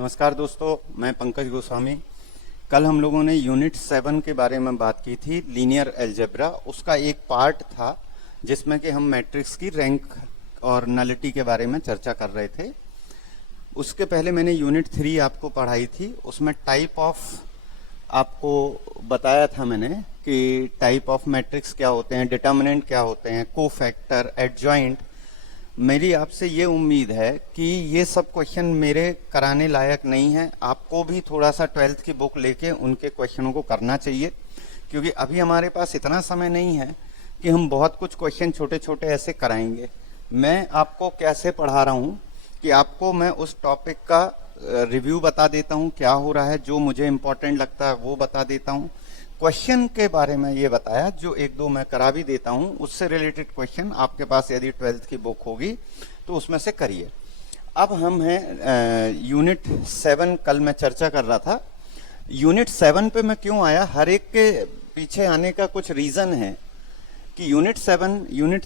नमस्कार दोस्तों, मैं पंकज गोस्वामी। कल हम लोगों ने यूनिट 7 के बारे में बात की थी, लीनियर अलजेब्रा। उसका एक पार्ट था जिसमें कि हम मैट्रिक्स की रैंक और नलिटी के बारे में चर्चा कर रहे थे। उसके पहले मैंने यूनिट 3 आपको पढ़ाई थी। उसमें टाइप ऑफ आपको बताया था मैंने कि टाइप ऑफ मैट्रिक्स क्या होते हैं, डिटर्मिनेंट क्या होते हैं, कोफैक्टर, एडजॉइंट। मेरी आपसे ये उम्मीद है कि ये सब क्वेश्चन मेरे कराने लायक नहीं है। आपको भी थोड़ा सा 12th की बुक लेके उनके क्वेश्चनों को करना चाहिए, क्योंकि अभी हमारे पास इतना समय नहीं है कि हम बहुत कुछ क्वेश्चन छोटे छोटे ऐसे कराएंगे। मैं आपको कैसे पढ़ा रहा हूँ कि आपको मैं उस टॉपिक का रिव्यू बता देता हूँ, क्या हो रहा है, जो मुझे इम्पोर्टेंट लगता है वो बता देता हूँ। क्वेश्चन के बारे में ये बताया, जो एक दो मैं करा भी देता हूं, उससे रिलेटेड क्वेश्चन आपके पास यदि 12th की बुक होगी तो उसमें से करिए। अब हम हैं यूनिट 7। कल मैं चर्चा कर रहा था यूनिट 7 पे मैं क्यों आया, हर एक के पीछे आने का कुछ रीजन है कि यूनिट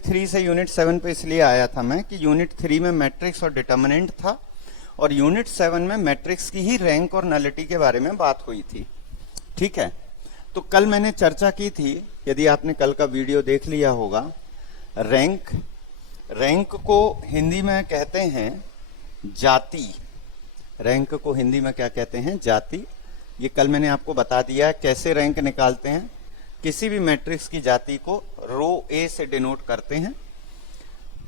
3 से यूनिट 7 पे इसलिए आया था मैं कि यूनिट 3 में मैट्रिक्स और डिटर्मिनेंट था और यूनिट 7 में मैट्रिक्स की ही रैंक और नलिटी के बारे में बात हुई थी। ठीक है, तो कल मैंने चर्चा की थी, यदि आपने कल का वीडियो देख लिया होगा, रैंक को हिंदी में कहते हैं जाति। रैंक को हिंदी में क्या कहते हैं? जाति। ये कल मैंने आपको बता दिया है कैसे रैंक निकालते हैं। किसी भी मैट्रिक्स की जाति को रो ए से डिनोट करते हैं।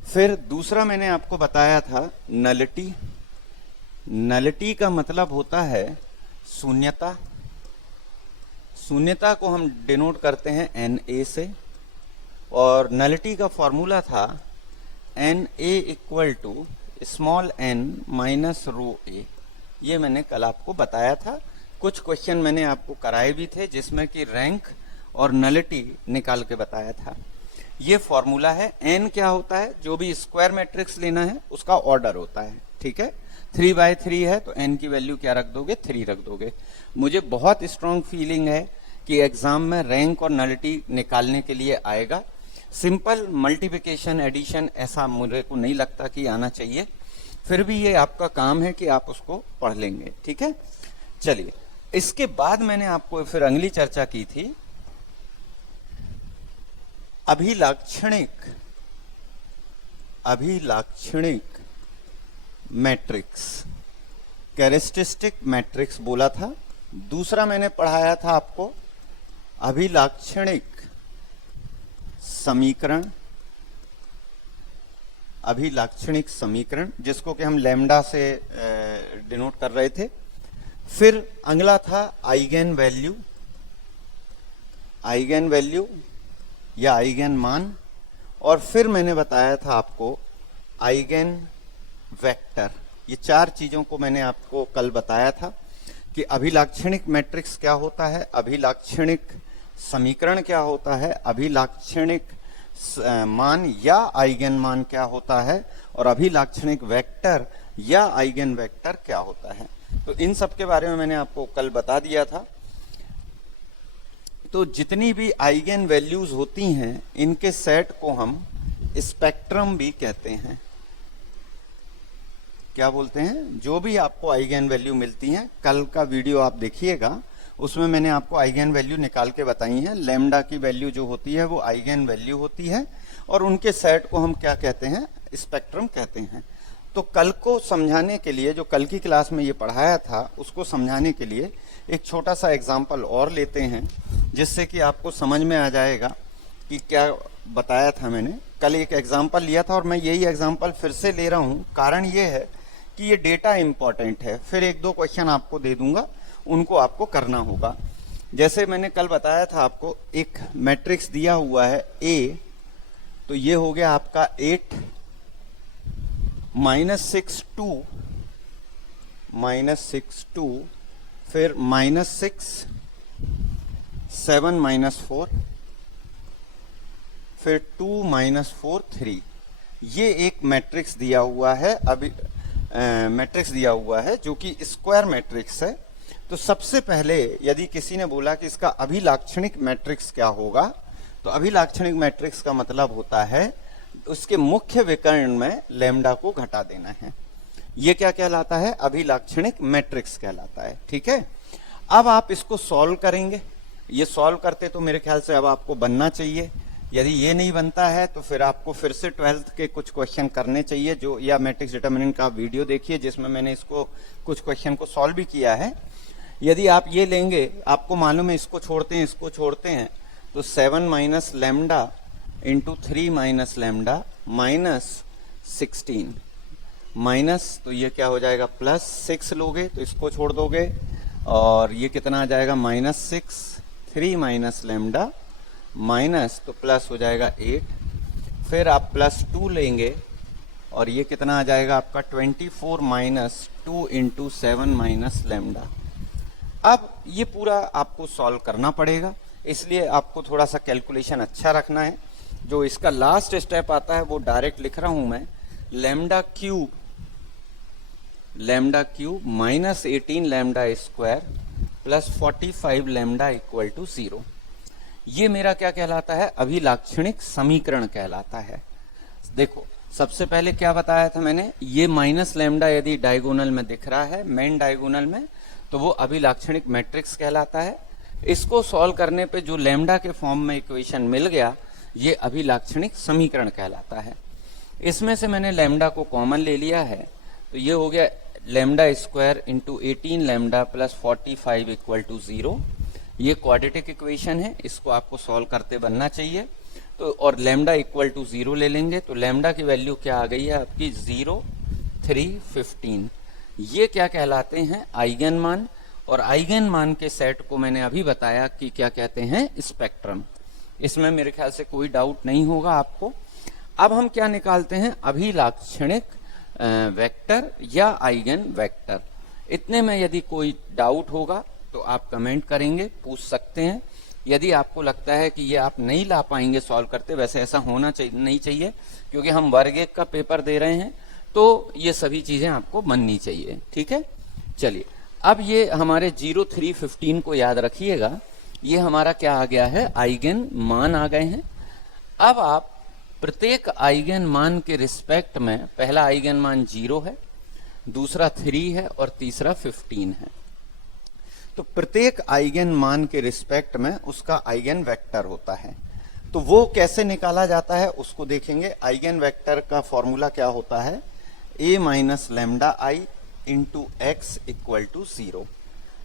फिर दूसरा मैंने आपको बताया था नलिटी। नलिटी का मतलब होता है शून्यता। शून्यता को हम डिनोट करते हैं एन ए से, और नलिटी का फॉर्मूला था N A equal to small N minus row A. ये मैंने कल आपको बताया था। कुछ क्वेश्चन मैंने आपको कराए भी थे जिसमें कि रैंक और नलिटी निकाल के बताया था। ये फॉर्मूला है। एन क्या होता है? जो भी स्क्वायर मैट्रिक्स लेना है उसका ऑर्डर होता है। ठीक है, 3/3 है तो एन की वैल्यू क्या रख दोगे? 3 रख दोगे। मुझे बहुत स्ट्रांग फीलिंग है कि एग्जाम में रैंक और नलिटी निकालने के लिए आएगा। सिंपल मल्टीप्लिकेशन एडिशन ऐसा मुझे को नहीं लगता कि आना चाहिए, फिर भी ये आपका काम है कि आप उसको पढ़ लेंगे। ठीक है, चलिए। इसके बाद मैंने आपको फिर अगली चर्चा की थी अभिलाक्षणिक मैट्रिक्स, कैरेक्टरिस्टिक मैट्रिक्स बोला था। दूसरा मैंने पढ़ाया था आपको अभिलाक्षणिक समीकरण, जिसको कि हम लैम्डा से डिनोट कर रहे थे। फिर अगला था आइगन वैल्यू या आइगन मान, और फिर मैंने बताया था आपको आइगन वेक्टर। ये 4 चीजों को मैंने आपको कल बताया था कि अभिलाक्षणिक मैट्रिक्स क्या होता है, अभिलाक्षणिक समीकरण क्या होता है, अभिलाक्षणिक मान या आइगन मान क्या होता है, और अभिलाक्षणिक वेक्टर या आइगन वेक्टर क्या होता है। तो इन सब के बारे में मैंने आपको कल बता दिया था। तो जितनी भी आइगन वैल्यूज होती हैं इनके सेट को हम स्पेक्ट्रम भी कहते हैं। क्या बोलते हैं? जो भी आपको आइगन वैल्यू मिलती हैं, कल का वीडियो आप देखिएगा, उसमें मैंने आपको आइगन वैल्यू निकाल के बताई है। लैम्डा की वैल्यू जो होती है वो आइगन वैल्यू होती है, और उनके सेट को हम क्या कहते हैं? स्पेक्ट्रम कहते हैं। तो कल को समझाने के लिए, जो कल की क्लास में ये पढ़ाया था, उसको समझाने के लिए एक छोटा सा एग्जाम्पल और लेते हैं, जिससे कि आपको समझ में आ जाएगा कि क्या बताया था मैंने। कल एक एग्जाम्पल लिया था और मैं यही एग्जाम्पल फिर से ले रहा हूँ। कारण ये है कि ये डेटा इंपॉर्टेंट है। फिर 1-2 क्वेश्चन आपको दे दूंगा, उनको आपको करना होगा। जैसे मैंने कल बताया था आपको, एक मैट्रिक्स दिया हुआ है ए, तो ये हो गया आपका 8 -6 2, फिर -6 7 -4, फिर 2 -4 3। ये एक मैट्रिक्स दिया हुआ है। अभी मैट्रिक्स दिया हुआ है जो कि स्क्वायर मैट्रिक्स है। तो सबसे पहले यदि किसी ने बोला कि इसका अभिलाक्षणिक मैट्रिक्स क्या होगा, तो अभिलाक्षणिक मैट्रिक्स का मतलब होता है उसके मुख्य विकर्ण में लैम्डा को घटा देना है। ये क्या कहलाता है? अभिलाक्षणिक मैट्रिक्स कहलाता है। ठीक है, अब आप इसको सॉल्व करेंगे। ये सॉल्व करते तो मेरे ख्याल से अब आपको बनना चाहिए। यदि ये नहीं बनता है तो फिर आपको फिर से 12th के कुछ क्वेश्चन करने चाहिए, जो या मैट्रिक्स डिटरमिनेंट का वीडियो देखिए जिसमें मैंने इसको कुछ क्वेश्चन को सॉल्व भी किया है। यदि आप ये लेंगे, आपको मालूम है इसको छोड़ते हैं तो 7 minus lambda into 3 minus lambda minus 16 minus, तो ये क्या हो जाएगा? प्लस 6 लोगे तो इसको छोड़ दोगे और ये कितना आ जाएगा? -6, 3 माइनस लैम्डा माइनस, तो प्लस हो जाएगा 8, फिर आप +2 लेंगे और ये कितना आ जाएगा आपका? 24 माइनस 2 इंटू 7 माइनस लैम्डा। अब ये पूरा आपको सॉल्व करना पड़ेगा, इसलिए आपको थोड़ा सा कैलकुलेशन अच्छा रखना है। जो इसका लास्ट स्टेप आता है वो डायरेक्ट लिख रहा हूं मैं, lambda cube minus 18 lambda square plus 45 lambda equal to 0। ये मेरा क्या कहलाता है? अभिलाक्षणिक समीकरण कहलाता है। देखो सबसे पहले क्या बताया था मैंने, ये माइनस लैम्डा यदि डायगोनल में दिख रहा है, मेन डायगोनल में, तो वो अभिलाक्षणिक मैट्रिक्स कहलाता है। इसको सॉल्व करने पे जो लैम्डा के फॉर्म में इक्वेशन मिल गया, ये अभिलाक्षणिक समीकरण कहलाता है। इसमें से मैंने लैम्डा को कॉमन ले लिया है, तो ये हो गया lambda square into 18 lambda plus 45 equal to 0। ये क्वाड्रेटिक इक्वेशन है, इसको आपको सॉल्व करते बनना चाहिए। तो और लैम्डा इक्वल टू 0 ले लेंगे, तो लैम्डा की वैल्यू क्या आ गई है आपकी? 0, 3, 15। ये क्या कहलाते हैं? आइगन मान। और आइगन मान के सेट को मैंने अभी बताया कि क्या कहते हैं? स्पेक्ट्रम। इसमें मेरे ख्याल से कोई डाउट नहीं होगा आपको। अब हम क्या निकालते हैं? अभिलाक्षणिक वेक्टर या आइगन वेक्टर। इतने में यदि कोई डाउट होगा तो आप कमेंट करेंगे, पूछ सकते हैं। यदि आपको लगता है कि ये आप नहीं ला पाएंगे सॉल्व करते, वैसे ऐसा होना नहीं चाहिए, क्योंकि हम वर्ग 1 का पेपर दे रहे हैं, तो ये सभी चीजें आपको बननी चाहिए। ठीक है, चलिए अब ये हमारे 0, 3, 15 को याद रखिएगा। ये हमारा क्या आ गया है? आइगन मान आ गए हैं। अब आप प्रत्येक आइगन मान के रिस्पेक्ट में, पहला आइगन मान 0 है, दूसरा 3 है और तीसरा 15 है। तो प्रत्येक आइगन मान के रिस्पेक्ट में उसका आइगन वेक्टर होता है। तो वो कैसे निकाला जाता है उसको देखेंगे। आइगन वेक्टर का फॉर्मूला क्या होता है? a minus lambda I into X equal to 0।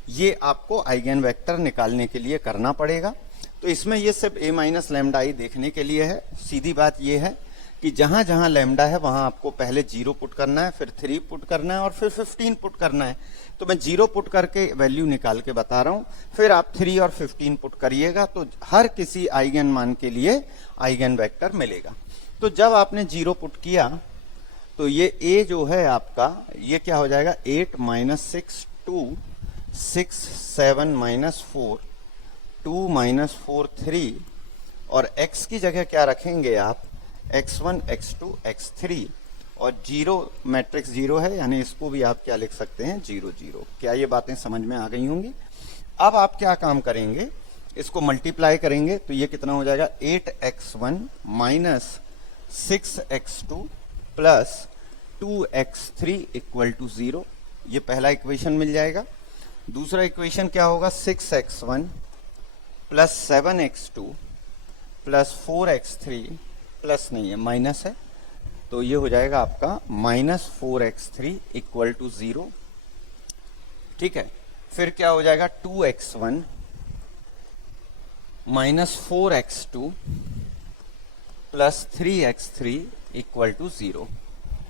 ये आपको आइगन वेक्टर निकालने के लिए करना पड़ेगा। तो इसमें ये सिर्फ a माइनस लैम्डा आई देखने के लिए है। सीधी बात ये है कि जहां जहां लैम्डा है वहां आपको पहले 0 पुट करना है, फिर 3 पुट करना है और फिर 15 पुट करना है। तो मैं 0 पुट करके वैल्यू निकाल के बता रहा हूं, फिर आप 3 और 15 पुट करिएगा, तो हर किसी आइगन मान के लिए आइगन वेक्टर मिलेगा। तो जब आपने 0 पुट किया तो ये a जो है आपका, ये क्या हो जाएगा? 8 माइनस 6, 2, 6, 7 माइनस 4, 2 माइनस 4, 3, और x की जगह क्या रखेंगे आप? x1, x2, x3, और 0 मैट्रिक्स 0 है, यानी इसको भी आप क्या लिख सकते हैं? 0, 0। क्या ये बातें समझ में आ गई होंगी? अब आप क्या काम करेंगे? इसको मल्टीप्लाई करेंगे, तो ये कितना हो जाएगा? 8x1 minus 6x2 plus 2x3 equal to 0। ये पहला इक्वेशन मिल जाएगा। दूसरा इक्वेशन क्या होगा? 6x1 plus 7x2 plus 4x3 plus नहीं है, माइनस है, तो ये हो जाएगा आपका -4x3 इक्वल टू 0। ठीक है, फिर क्या हो जाएगा? 2x1 minus 4x2 plus 3x3 equal to 0।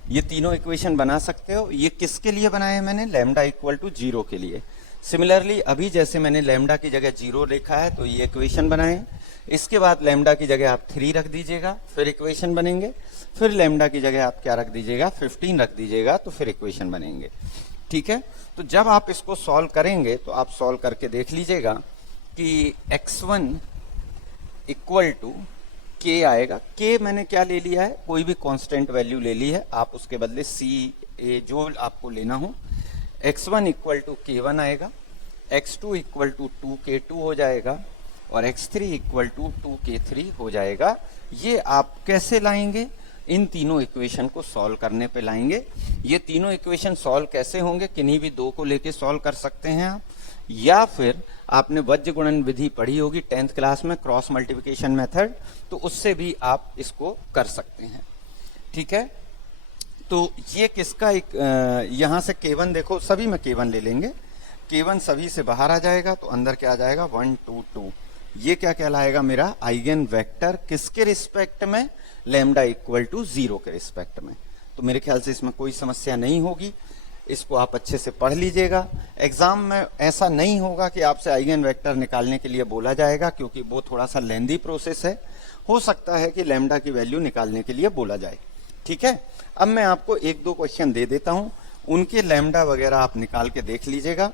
ये तीनों इक्वेशन बना सकते हो। ये किसके लिए बनाए हैं मैंने? लैम्डा इक्वल टू 0 के लिए। सिमिलरली अभी जैसे मैंने लैम्डा की जगह 0 लिखा है, तो ये इक्वेशन बनाए। इसके बाद लैम्डा की जगह आप 3 रख दीजिएगा, फिर इक्वेशन बनेंगे। फिर लैम्डा की जगह आप क्या रख दीजिएगा? 15 रख दीजिएगा, तो फिर इक्वेशन बनेंगे। ठीक है, तो जब आप इसको सॉल्व करेंगे तो आप सॉल्व करके देख लीजिएगा कि x1 इक्वल टू k आएगा। k मैंने क्या ले लिया है? कोई भी कांस्टेंट वैल्यू ले ली है, आप उसके बदले c a जो आपको लेना हो। x1 इक्वल टू k1 आएगा, x2 इक्वल टू 2k2 हो जाएगा, और x3 इक्वल टू 2k3 हो जाएगा। ये आप कैसे लाएंगे? इन तीनों इक्वेशन को सॉल्व करने पे लाएंगे। ये तीनों इक्वेशन सॉल्व कैसे होंगे, किन्हीं भी दो को लेके सॉल्व कर सकते हैं आप, या फिर आपने वज्र गुणन विधि पढ़ी होगी 10th क्लास में, क्रॉस मल्टीप्लिकेशन मेथड, तो उससे भी आप इसको कर सकते हैं। ठीक है, तो ये किसका एक यहां से K1 देखो, सभी में K1 ले लेंगे, K1 सभी से बाहर आ जाएगा तो अंदर क्या आ जाएगा 1 2 2। ये क्या कहलाएगा मेरा आइगन वेक्टर, किसके रिस्पेक्ट में, लैम्डा इक्वल टू 0 के रिस्पेक्ट में। तो मेरे ख्याल से इसमें कोई समस्या नहीं होगी, इसको आप अच्छे से पढ़ लीजिएगा। एग्जाम में ऐसा नहीं होगा कि आपसे आइगन वेक्टर निकालने के लिए बोला जाएगा, क्योंकि वो थोड़ा सा लेंदी प्रोसेस है, हो सकता है कि लैम्डा की वैल्यू निकालने के लिए बोला जाए। ठीक है, अब मैं आपको एक दो क्वेश्चन दे देता हूं, उनके लैम्डा वगैरह आप निकाल के देख लीजिएगा।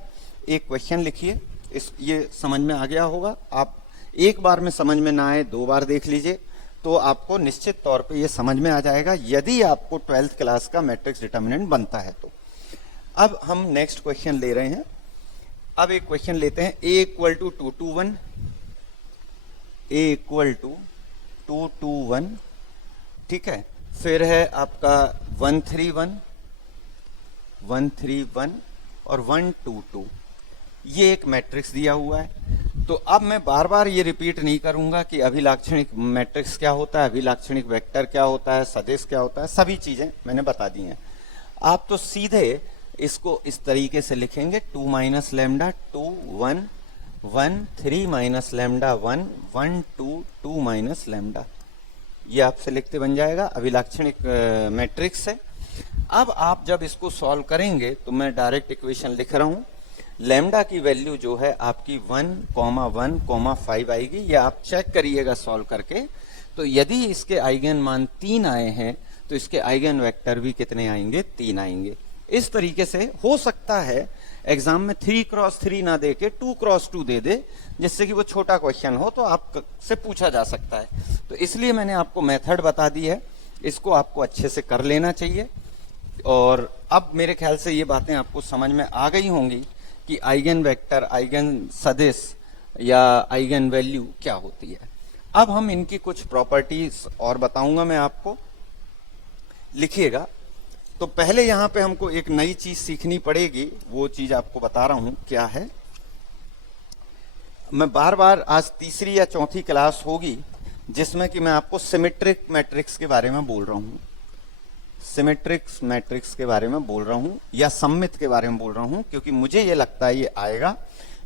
एक क्वेश्चन लिखिए, ये समझ में आ गया होगा, आप एक बार में समझ में ना आए 2 बार देख लीजिए तो आपको निश्चित तौर पे ये समझ में आ जाएगा, यदि आपको 12th क्लास का मैट्रिक्स डिटर्मिनेंट बनता है तो। अब हम नेक्स्ट क्वेश्चन ले रहे हैं। अब एक क्वेश्चन लेते हैं, a equal to 2 2 1, a equal to 2 2 1, ठीक है, फिर है आपका 1 3 1 1 3 1 और 1 2 2। ये एक मैट्रिक्स दिया हुआ है। तो अब मैं बार बार ये रिपीट नहीं करूंगा कि अभिलाक्षणिक मैट्रिक्स क्या होता है, अभिलाक्षणिक वेक्टर क्या होता है, सदिश क्या होता है, सभी चीजें मैंने बता दी हैं। आप तो सीधे इसको इस तरीके से लिखेंगे 2 minus lambda 2 1 1 3 minus lambda 1 1 2 2 minus lambda, ये आपसे लिखते बन जाएगा अभिलाक्षणिक मैट्रिक्स है। अब आप जब इसको सॉल्व करेंगे तो मैं डायरेक्ट इक्वेशन लिख रहा हूं, लैम्डा की वैल्यू जो है आपकी 1,1,5 आएगी, ये आप चेक करिएगा सॉल्व करके। तो यदि इसके आइगन मान 3 आए हैं तो इसके आइगन वेक्टर भी कितने आएंगे, 3 आएंगे। इस तरीके से हो सकता है एग्जाम में 3 क्रॉस 3 ना दे के 2 क्रॉस 2 दे दे, जिससे कि वो छोटा क्वेश्चन हो तो आपसे पूछा जा सकता है। तो इसलिए मैंने आपको मेथड बता दी है, इसको आपको अच्छे से कर लेना चाहिए। और अब मेरे ख्याल से ये बातें आपको समझ में आ गई होंगी कि आइगन वेक्टर, आइगन सदिश या आइगन वैल्यू क्या होती है। अब हम इनकी कुछ प्रॉपर्टीज और बताऊंगा मैं आपको, लिखिएगा। तो पहले यहां पे हमको एक नई चीज सीखनी पड़ेगी, वो चीज आपको बता रहा हूं क्या है। मैं बार बार, आज तीसरी या चौथी क्लास होगी जिसमें कि मैं आपको सिमेट्रिक मैट्रिक्स के बारे में बोल रहा हूं, सिमेट्रिक्स मैट्रिक्स के बारे में बोल रहा हूं या सममित के बारे में बोल रहा हूं, क्योंकि मुझे ये लगता है ये आएगा।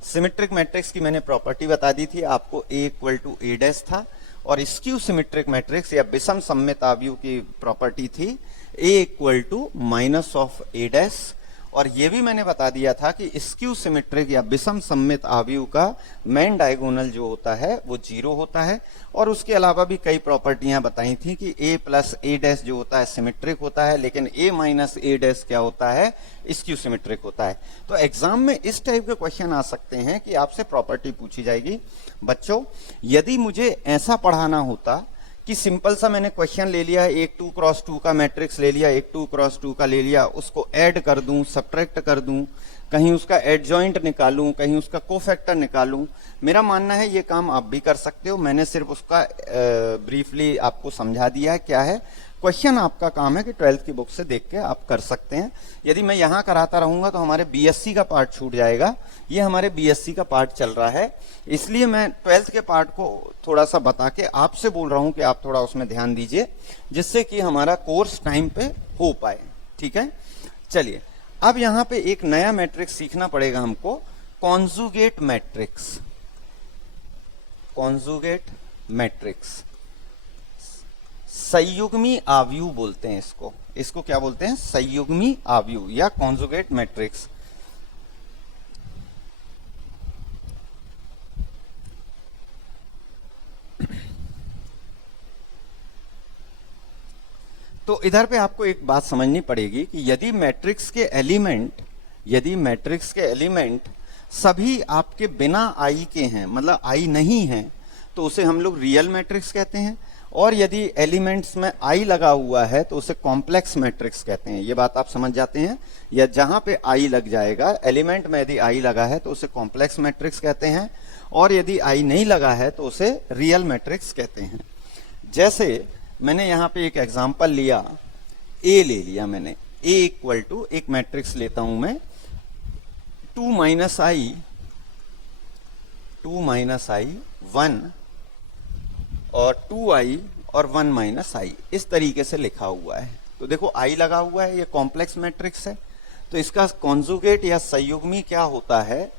सिमेट्रिक मैट्रिक्स की मैंने प्रॉपर्टी बता दी थी आपको, a equal to a dash था, और स्क्यू सिमेट्रिक मैट्रिक्स या विषम सममित आव्यूह की प्रॉपर्टी थी a equal to minus of a dash. और ये भी मैंने बता दिया था कि स्क्यू सिमेट्रिक या विषम सममित आव्यूह का मेन डायगोनल जो होता है वो 0 होता है। और उसके अलावा भी कई प्रॉपर्टियां बताई थी कि a प्लस a डैश जो होता है सिमेट्रिक होता है, लेकिन a माइनस a डैश क्या होता है, स्क्यू सिमेट्रिक होता है। तो एग्जाम में इस टाइप के क्वेश्चन आ सकते हैं कि आपसे प्रॉपर्टी पूछी जाएगी। बच्चों, यदि मुझे ऐसा पढ़ाना होता कि सिंपल सा मैंने क्वेश्चन ले लिया, एक 2 क्रॉस 2 का मैट्रिक्स ले लिया, एक 2 क्रॉस 2 का ले लिया, उसको ऐड कर दूं, सब्ट्रैक्ट कर दूं, कहीं उसका एडजॉइंट निकालूं, कहीं उसका कोफैक्टर निकालूं, मेरा मानना है ये काम आप भी कर सकते हो। मैंने सिर्फ उसका ब्रीफली आपको समझा दिया है क्या है। क्वेश्चन आपका काम है कि 12th की बुक से देख के आप कर सकते हैं। यदि मैं यहां कराता रहूंगा तो हमारे बीएससी का पार्ट छूट जाएगा, ये हमारे बीएससी का पार्ट चल रहा है, इसलिए मैं 12th के पार्ट को थोड़ा सा बता के आपसे बोल रहा हूं कि आप थोड़ा उसमें ध्यान दीजिए, जिससे कि हमारा कोर्स टाइम पे हो पाए। ठीक है, चलिए अब यहां पे एक नया मैट्रिक्स सीखना पड़ेगा हमको, कॉन्जुगेट मैट्रिक्स। कॉन्जुगेट मैट्रिक्स, संयुग्मी आव्यूह बोलते हैं इसको, इसको क्या बोलते हैं, संयुग्मी आव्यूह या कॉन्जुगेट मैट्रिक्स। तो इधर पे आपको एक बात समझनी पड़ेगी कि यदि मैट्रिक्स के एलिमेंट सभी आपके बिना आई के हैं, मतलब आई नहीं है, तो उसे हम लोग रियल मैट्रिक्स कहते हैं। और यदि एलिमेंट्स में आई लगा हुआ है तो उसे कॉम्प्लेक्स मैट्रिक्स कहते हैं। ये बात आप समझ जाते हैं, या जहां पे आई लग जाएगा, एलिमेंट में यदि आई लगा है तो उसे कॉम्प्लेक्स मैट्रिक्स कहते हैं, और यदि आई नहीं लगा है तो उसे रियल मैट्रिक्स कहते हैं। जैसे मैंने यहां पे एक एग्जांपल लिया, ए ले लिया मैंने, ए इक्वल टू, एक मैट्रिक्स लेता हूं मैं, 2 माइनस आई 1 और 2i और 1 माइनस आई, इस तरीके से लिखा हुआ है। तो देखो आई लगा हुआ है, ये कॉम्प्लेक्स मैट्रिक्स है, तो इसका कॉन्जुगेट या संयुग्मी क्या होता है,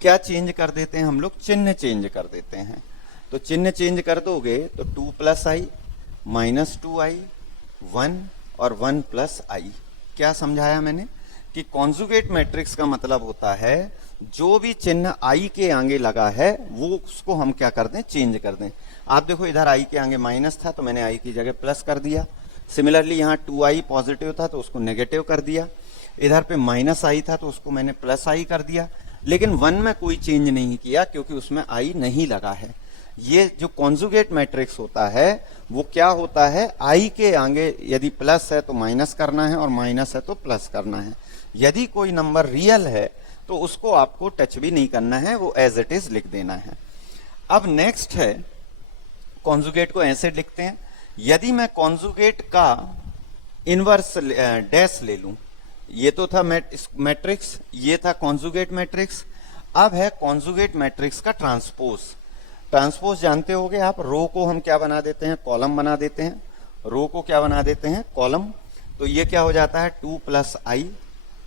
क्या चेंज कर देते हैं हम लोग, चिन्ह चेंज कर देते हैं। तो चिन्ह चेंज कर दोगे तो 2 प्लस आई माइनस 2i 1 और 1 प्लस आई। क्या समझाया मैंने कि कॉन्जुगेट मैट्रिक्स का मतलब होता है जो भी चिन्ह आई के आगे लगा है वो उसको हम क्या कर दें, चेंज कर दें। आप देखो इधर आई के आगे माइनस था तो मैंने आई की जगह प्लस कर दिया। सिमिलरली यहाँ 2i पॉजिटिव था तो उसको नेगेटिव कर दिया। इधर पे माइनस आई था तो उसको मैंने प्लस आई कर दिया। लेकिन 1 में कोई चेंज नहीं किया क्योंकि उसमें आई नहीं लगा है। ये जो कॉन्जुगेट मैट्रिक्स होता है वो क्या होता है, आई के आगे यदि प्लस है तो माइनस करना है और माइनस है तो प्लस करना है। यदि कोई नंबर रियल है तो उसको आपको टच भी नहीं करना है, वो एज इट इज लिख देना है। अब नेक्स्ट है, कॉन्जुगेट को ऐसे लिखते हैं, यदि मैं कॉन्जुगेट का इनवर्स डैश ले लूं, ये तो था मैट्रिक्स, ये था कॉन्जुगेट मैट्रिक्स। अब है कॉन्जुगेट मैट्रिक्स का ट्रांसपोज। ट्रांसपोज जानते होगे आप, रो को हम क्या बना देते हैं, कॉलम बना देते हैं। रो को क्या बना देते हैं, कॉलम। तो ये क्या हो जाता है 2 प्लस आई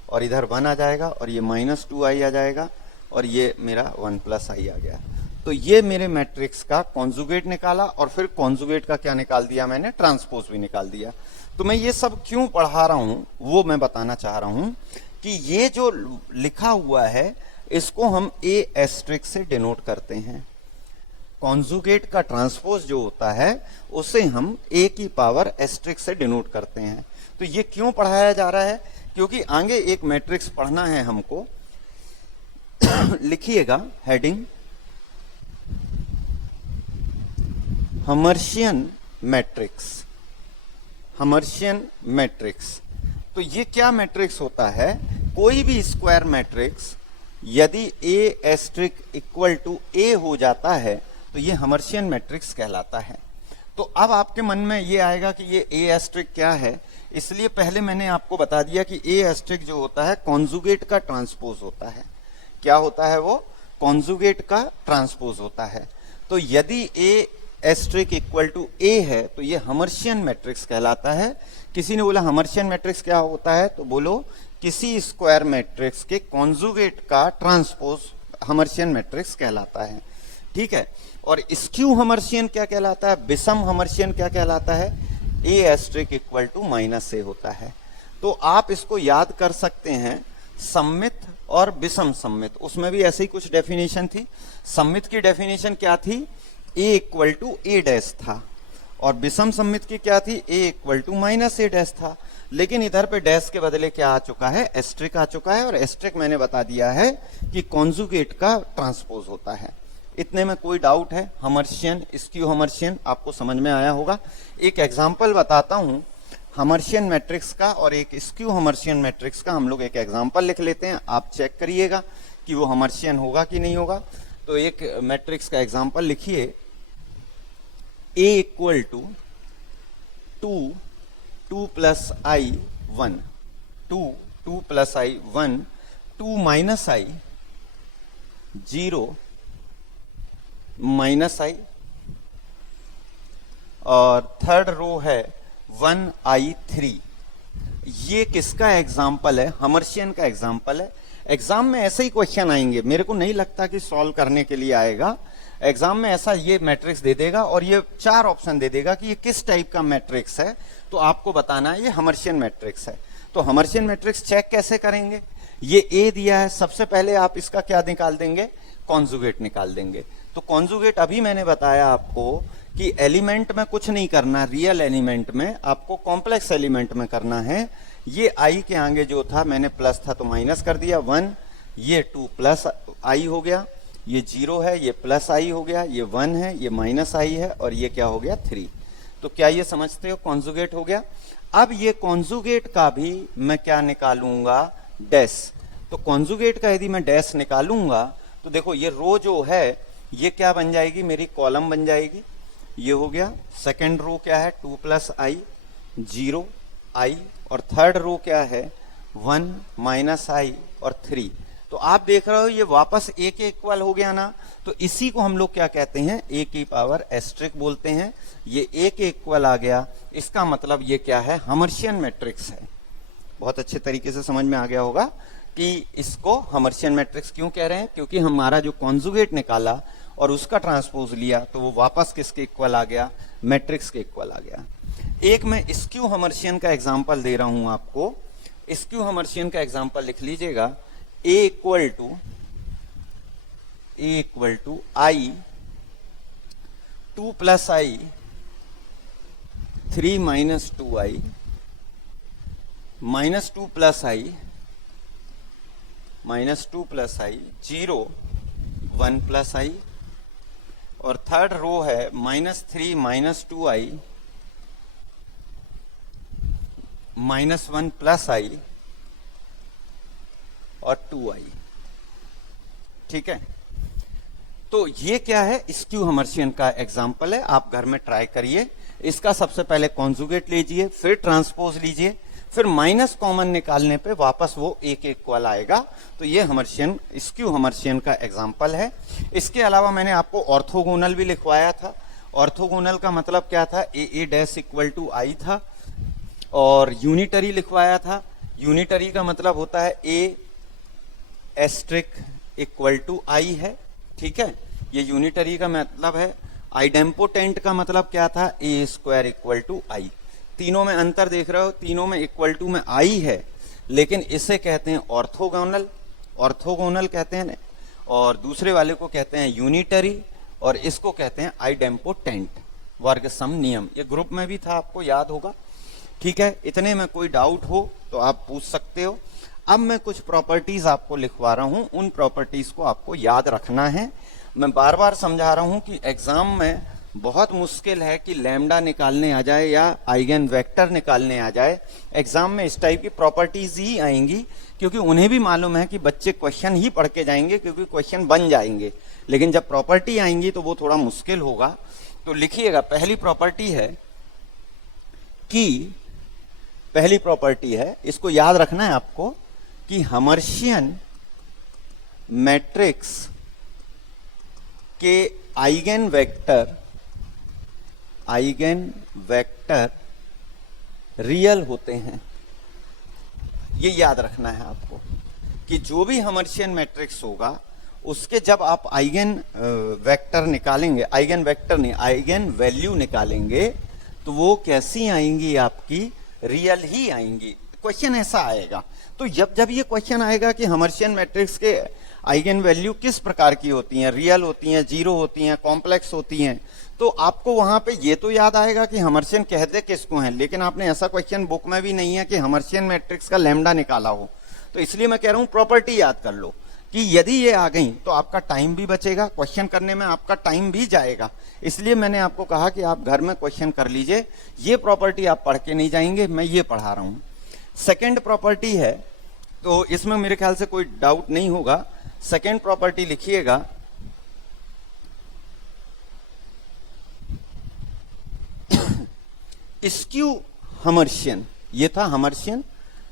और इधर 1 आ जाएगा और ये माइनस 2i आ जाएगा और ये मेरा 1 प्लस आई आ गया। तो ये मेरे मैट्रिक्स का कॉन्जुगेट निकाला और फिर कॉन्जुगेट का क्या निकाल दिया मैंने, ट्रांसपोज भी निकाल दिया। तो मैं ये सब क्यों पढ़ा रहा हूं वो मैं बताना चाह रहा हूं कि ये जो लिखा हुआ है इसको हम ए एस्ट्रिक से डिनोट करते हैं। कॉन्जुगेट का ट्रांसपोज जो होता है उसे हम ए की पावर एस्ट्रिक से डिनोट करते हैं। तो ये क्यों पढ़ाया जा रहा है, क्योंकि आगे एक मैट्रिक्स पढ़ना है हमको। लिखिएगा heading, Hermitian matrix. Hermitian matrix, तो ये क्या मैट्रिक्स होता है, कोई भी स्क्वायर मैट्रिक्स यदि ए एस्ट्रिक इक्वल टू ए हो जाता है तो ये हर्मिशियन मैट्रिक्स कहलाता है। तो अब आपके मन में ये आएगा कि ये ए एस्ट्रिक क्या है, इसलिए पहले मैंने आपको बता दिया कि ए एस्ट्रिक जो होता है कॉन्जुगेट का ट्रांसपोज होता है। क्या होता है वो, कॉन्जुगेट का ट्रांसपोज होता है। तो यदि ए एस्ट्रिक इक्वल टू ए है तो ये हर्मिशियन मैट्रिक्स कहलाता है। किसी ने बोला हर्मिशियन मैट्रिक्स क्या होता है, तो बोलो किसी स्क्वायर मैट्रिक्स के कॉन्जुगेट का ट्रांसपोज हर्मिशियन मैट्रिक्स कहलाता है। ठीक है, और स्क्यू हर्मिशियन क्या कहलाता है, विषम हर्मिशियन क्या कहलाता है, ए एस्ट्रिक इक्वल टू माइनस ए होता है। तो आप इसको याद कर सकते हैं, सममित और विषम सममित, उसमें भी ऐसी कुछ डेफिनेशन थी। सममित की डेफिनेशन क्या थी, A equal to A dash था, और विषम सममित की क्या थी, A equal to minus A dash था। लेकिन इधर पे डैश के बदले क्या आ चुका है, एस्ट्रिक आ चुका है, और एस्ट्रिक मैंने बता दिया है कि कॉन्जुगेट का ट्रांसपोज होता है। इतने में कोई डाउट है, हर्मिशियन स्क्यू हर्मिशियन आपको समझ में आया होगा। एक एग्जांपल बताता हूं हर्मिशियन मैट्रिक्स का और एक स्क्यू हर्मिशियन मैट्रिक्स का। हम लोग एक एग्जांपल लिख लेते हैं, आप चेक करिएगा कि वो हर्मिशियन होगा कि नहीं होगा। तो एक मैट्रिक्स का एग्जांपल लिखिए, A equal to 2 plus I 1, 2 plus I 1, 2 minus I 0 minus I, और थर्ड रो है 1i3। ये किसका एग्जाम्पल है, हर्मिशियन का एग्जाम्पल है। एग्जाम में ऐसे ही क्वेश्चन आएंगे, मेरे को नहीं लगता कि सॉल्व करने के लिए आएगा। एग्जाम में ऐसा ये मैट्रिक्स दे देगा और ये 4 ऑप्शन दे देगा कि ये किस टाइप का मैट्रिक्स है, तो आपको बताना है ये हर्मिशियन मैट्रिक्स है। तो हर्मिशियन मैट्रिक्स चेक कैसे करेंगे, ये ए दिया है, सबसे पहले आप इसका क्या निकाल देंगे, कॉन्जुगेट निकाल देंगे। तो कॉन्जुगेट अभी मैंने बताया आपको कि एलिमेंट में कुछ नहीं करना, रियल एलिमेंट में आपको कॉम्प्लेक्स एलिमेंट में करना है। ये आई के आगे जो था मैंने प्लस था तो माइनस कर दिया 1, ये 2 प्लस आई हो गया, ये 0 है, ये प्लस आई हो गया, ये 1 है, ये माइनस आई है, और ये क्या हो गया 3। तो क्या ये समझते हो, कॉन्जुगेट हो गया। अब ये कॉन्जुगेट का भी मैं क्या निकालूंगा, डैश। तो कॉन्जुगेट का यदि मैं डैश निकालूंगा तो देखो ये रो जो है ये क्या बन जाएगी, मेरी कॉलम बन जाएगी। ये हो गया। सेकेंड रो क्या है, 2 प्लस आई 0, आई, और थर्ड रो क्या है 1 माइनस आई और 3। तो आप देख रहे हो ये वापस ए के इक्वल हो गया ना, तो इसी को हम लोग क्या कहते हैं, ए की पावर एस्ट्रिक बोलते हैं। ये ए के इक्वल आ गया, इसका मतलब ये क्या है, हर्मिशियन मैट्रिक्स है। बहुत अच्छे तरीके से समझ में आ गया होगा कि इसको हर्मिशियन मैट्रिक्स क्यों कह रहे हैं, क्योंकि हमारा जो कॉन्जुगेट निकाला और उसका ट्रांसपोज लिया तो वो वापस किसके इक्वल आ गया, मैट्रिक्स के इक्वल आ गया। एक मैं स्क्यू हर्मिशियन का एग्जांपल दे रहा हूं आपको। स्क्यू हर्मिशियन का एग्जांपल लिख लीजिएगा, A equal to I 2 plus I 3 minus 2 I minus 2 plus I 0 1 plus I, और थर्ड रो है -3 माइनस 2 आई -1 प्लस आई और 2 आई। ठीक है, तो ये क्या है, स्क्यू हर्मिशियन का एग्जांपल है। आप घर में ट्राई करिए। इसका सबसे पहले कॉन्जुगेट लीजिए, फिर ट्रांसपोज लीजिए, फिर माइनस कॉमन निकालने पे वापस वो ए के इक्वल आएगा। तो ये हर्मिशियन, स्क्यू हर्मिशियन का एग्जांपल है। इसके अलावा मैंने आपको ऑर्थोगोनल भी लिखवाया था। ऑर्थोगोनल का मतलब क्या था, ए डैश इक्वल टू आई था, और यूनिटरी लिखवाया था। यूनिटरी का मतलब होता है ए एस्ट्रिक इक्वल टू आई है। ठीक है, ये यूनिटरी का मतलब है। आइडेम्पोटेंट का मतलब क्या था, ए स्क्वायर इक्वल टू आई। तीनों में अंतर देख रहे हो, तीनों में इक्वल टू में आई है, लेकिन इसे कहते हैं ऑर्थोगोनल, ऑर्थोगोनल कहते हैं, और दूसरे वाले को कहते हैं यूनिटरी, और इसको कहते हैं आइडेम्पोटेंट। वर्ग सम नियम, ये ग्रुप में भी था, आपको याद होगा। ठीक है, इतने में कोई डाउट हो तो आप पूछ सकते हो। अब मैं कुछ प्रॉपर्टीज आपको लिखवा रहा हूं, उन प्रॉपर्टीज को आपको याद रखना है। मैं बार बार समझा रहा हूं कि एग्जाम में बहुत मुश्किल है कि लैम्डा निकालने आ जाए या आइगन वेक्टर निकालने आ जाए। एग्जाम में इस टाइप की प्रॉपर्टीज ही आएंगी, क्योंकि उन्हें भी मालूम है कि बच्चे क्वेश्चन ही पढ़ के जाएंगे, क्योंकि क्वेश्चन बन जाएंगे, लेकिन जब प्रॉपर्टी आएंगी तो वो थोड़ा मुश्किल होगा। तो लिखिएगा, पहली प्रॉपर्टी है, इसको याद रखना है आपको, कि हर्मिशियन मैट्रिक्स के आइगन वेक्टर रियल होते हैं। ये याद रखना है आपको कि जो भी हर्मिशियन मैट्रिक्स होगा उसके जब आप आइगन वेक्टर निकालेंगे, आइगन वेक्टर नहीं, आइगन वैल्यू निकालेंगे, तो वो कैसी आएंगी, आपकी रियल ही आएंगी। क्वेश्चन ऐसा आएगा। तो जब ये क्वेश्चन आएगा कि हर्मिशियन मैट्रिक्स के आइगन वैल्यू किस प्रकार की होती हैं, रियल होती हैं, जीरो होती हैं, कॉम्प्लेक्स होती हैं, तो आपको वहां पे ये तो याद आएगा कि हर्मिशियन कहते किसको हैं, लेकिन आपने ऐसा क्वेश्चन बुक में भी नहीं है कि हर्मिशियन मैट्रिक्स का लैम्डा निकाला हो। तो इसलिए मैं कह रहा हूं प्रॉपर्टी याद कर लो, कि यदि ये आ गई तो आपका टाइम भी बचेगा, क्वेश्चन करने में आपका टाइम भी जाएगा। इसलिए मैंने आपको कहा कि आप घर में क्वेश्चन कर लीजिए। ये प्रॉपर्टी आप पढ़ के नहीं जाएंगे, मैं ये पढ़ा रहा हूं। सेकेंड प्रॉपर्टी है, तो इसमें मेरे ख्याल से कोई डाउट नहीं होगा। सेकेंड प्रॉपर्टी लिखिएगा, स्क्यू हर्मिशियन, ये था हर्मिशियन।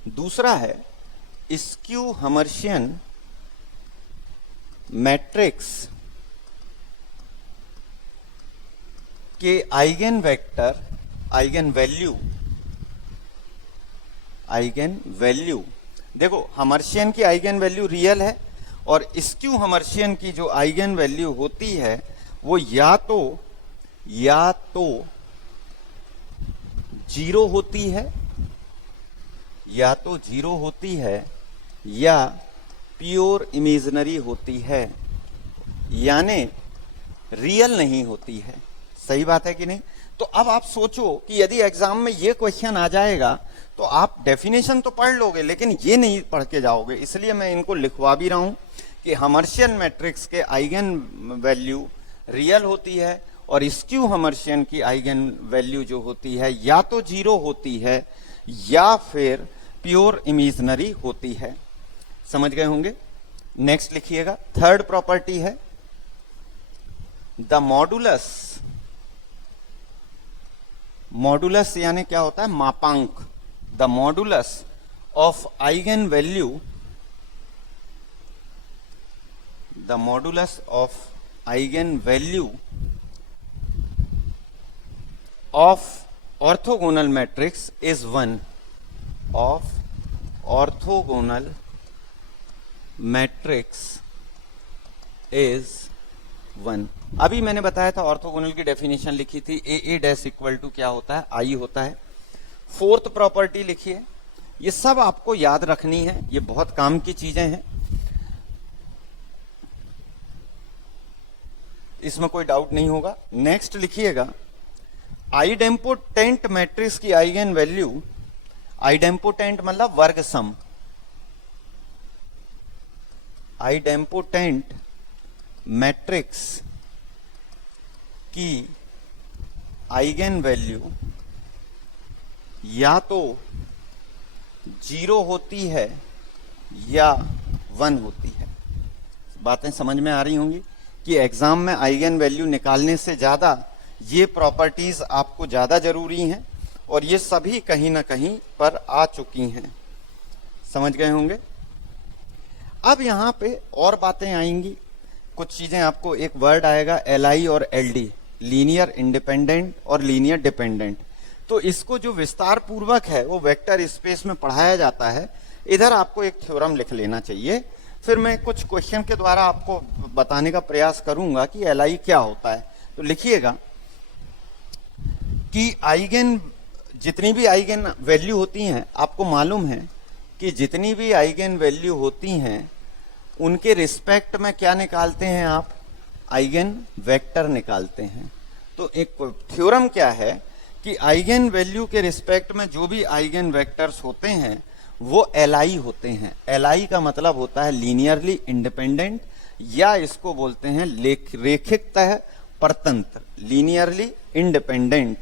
दूसरा है स्क्यू हर्मिशियन मैट्रिक्स के आइगन वेक्टर, आइगन वैल्यू, देखो हर्मिशियन की आइगन वैल्यू रियल है, और स्क्यू हर्मिशियन की जो आइगन वैल्यू होती है वो या तो जीरो होती है, या प्योर इमेजिनरी होती है, यानी रियल नहीं होती है। सही बात है कि नहीं? तो अब आप सोचो कि यदि एग्जाम में ये क्वेश्चन आ जाएगा तो आप डेफिनेशन तो पढ़ लोगे, लेकिन ये नहीं पढ़ के जाओगे। इसलिए मैं इनको लिखवा भी रहा हूं कि हर्मिशियन मैट्रिक्स के आइगन वैल्यू रियल होती है, और स्क्यू हर्मिशियन की आइगन वैल्यू जो होती है या तो जीरो होती है या फिर प्योर इमेजिनरी होती है। समझ गए होंगे? नेक्स्ट लिखिएगा, थर्ड प्रॉपर्टी है द मॉडुलस यानी क्या होता है, मापांक। The modulus of eigen value, the modulus of eigen value of orthogonal matrix is 1, of orthogonal matrix is 1। अभी मैंने बताया था ऑर्थोगोनल की डेफिनेशन लिखी थी, ए डैश इक्वल टू क्या होता है, आई होता है। फोर्थ प्रॉपर्टी लिखिए, ये सब आपको याद रखनी है, ये बहुत काम की चीजें हैं, इसमें कोई डाउट नहीं होगा। नेक्स्ट लिखिएगा, आइडेम्पोटेंट मैट्रिक्स की आइगन वैल्यू, आइडेम्पोटेंट मतलब वर्ग सम, आइडेम्पोटेंट मैट्रिक्स की आइगन वैल्यू या तो 0 होती है या 1 होती है। बातें समझ में आ रही होंगी कि एग्जाम में आइगन वैल्यू निकालने से ज्यादा ये प्रॉपर्टीज आपको ज्यादा जरूरी हैं, और ये सभी कहीं ना कहीं पर आ चुकी हैं, समझ गए होंगे। अब यहां पे और बातें आएंगी, कुछ चीजें आपको, एक वर्ड आएगा LI और LD, लीनियर इंडिपेंडेंट और लीनियर डिपेंडेंट। तो इसको जो विस्तार पूर्वक है वो वेक्टर स्पेस में पढ़ाया जाता है। इधर आपको एक थ्योरम लिख लेना चाहिए, फिर मैं कुछ क्वेश्चन के द्वारा आपको बताने का प्रयास करूंगा कि LI क्या होता है। तो लिखिएगा कि आइगन, जितनी भी आइगन वैल्यू होती हैं, आपको मालूम है कि जितनी भी आइगन वैल्यू होती हैं उनके रिस्पेक्ट में क्या निकालते हैं आप, आइगन वेक्टर निकालते हैं। तो एक थ्योरम क्या है कि आइगन वैल्यू के रिस्पेक्ट में जो भी आइगन वेक्टर्स होते हैं वो LI होते हैं। LI का मतलब होता है लीनियरली इंडिपेंडेंट, या इसको बोलते हैं रेखिकतः परतंत्र, लीनियरली इंडिपेंडेंट,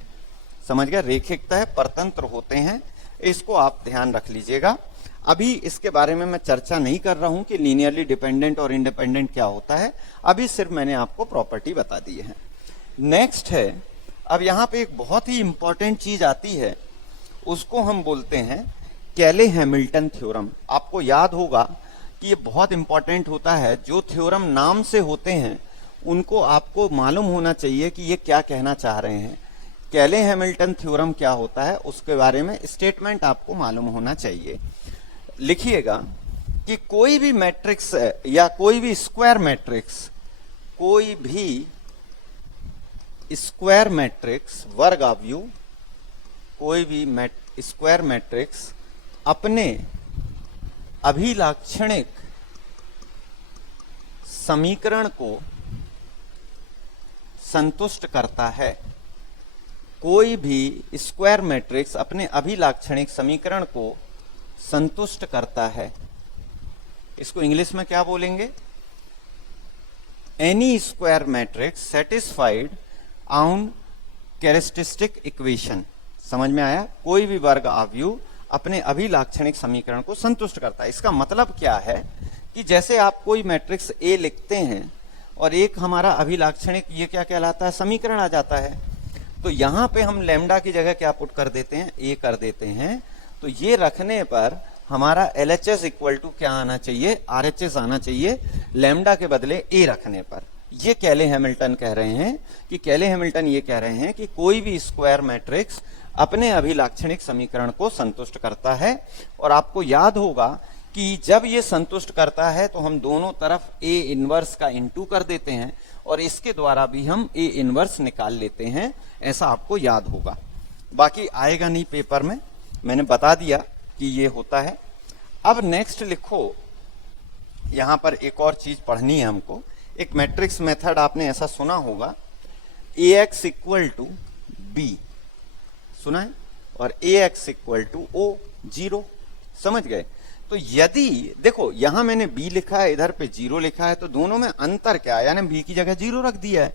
समझ गया, रेखिकतः परतंत्र होते हैं। इसको आप ध्यान रख लीजिएगा। अभी इसके बारे में मैं चर्चा नहीं कर रहा हूं कि लीनियरली डिपेंडेंट और इंडिपेंडेंट क्या होता है, अभी सिर्फ मैंने आपको प्रॉपर्टी बता दी है। नेक्स्ट है, अब यहां पे एक बहुत ही इंपॉर्टेंट चीज आती है, उसको हम बोलते हैं कैले हैमिल्टन थ्योरम। आपको याद होगा कि ये बहुत इंपॉर्टेंट होता है, जो थ्योरम नाम से होते हैं उनको आपको मालूम होना चाहिए कि ये क्या कहना चाह रहे हैं। कैले हैमिल्टन थ्योरम क्या होता है उसके बारे में स्टेटमेंट आपको मालूम होना चाहिए। लिखिएगा कि कोई भी मैट्रिक्स या कोई भी स्क्वायर मैट्रिक्स, कोई भी स्क्वायर मैट्रिक्स वर्ग आव्यूह, कोई भी स्क्वायर मैट्रिक्स अपने अभिलाक्षणिक समीकरण को संतुष्ट करता है। कोई भी स्क्वायर मैट्रिक्स अपने अभिलाक्षणिक समीकरण को संतुष्ट करता है। इसको इंग्लिश में क्या बोलेंगे, N E square matrix satisfied on characteristic equation. समझ में आया, कोई भी वर्ग आव्यूह अपने अभिलाक्षणिक समीकरण को संतुष्ट करता है। इसका मतलब क्या है कि जैसे आप कोई मैट्रिक्स ए लिखते हैं और एक हमारा अभिलाक्षणिक, ये क्या कहलाता है, समीकरण आ जाता है। तो यहां पे हम लैम्डा की जगह क्या पुट कर देते हैं, ए कर देते हैं। तो ये रखने पर हमारा LHS इक्वल टू क्या आना चाहिए, RHS आना चाहिए, लैम्डा के बदले ए रखने पर। ये कैले हैमिल्टन कह रहे हैं कि कैले हैमिल्टन ये कह रहे हैं कि कोई भी स्क्वायर मैट्रिक्स अपने अभिलाक्षणिक समीकरण को संतुष्ट करता है। और आपको याद होगा कि जब ये संतुष्ट करता है तो हम दोनों तरफ ए इनवर्स का इनटू कर देते हैं और इसके द्वारा भी हम ए इनवर्स निकाल लेते हैं, ऐसा आपको याद होगा। बाकी आएगा नहीं पेपर में, मैंने बता दिया कि ये होता है। अब नेक्स्ट लिखो, यहां पर एक और चीज पढ़नी है हमको। एक मैट्रिक्स मेथड आपने ऐसा सुना होगा, AX इक्वल टू B, सुना है, और AX इक्वल टू O 0, समझ गए। तो यदि देखो यहां मैंने B लिखा है, इधर पे 0 लिखा है, तो दोनों में अंतर क्या है, यानी B की जगह 0 रख दिया है।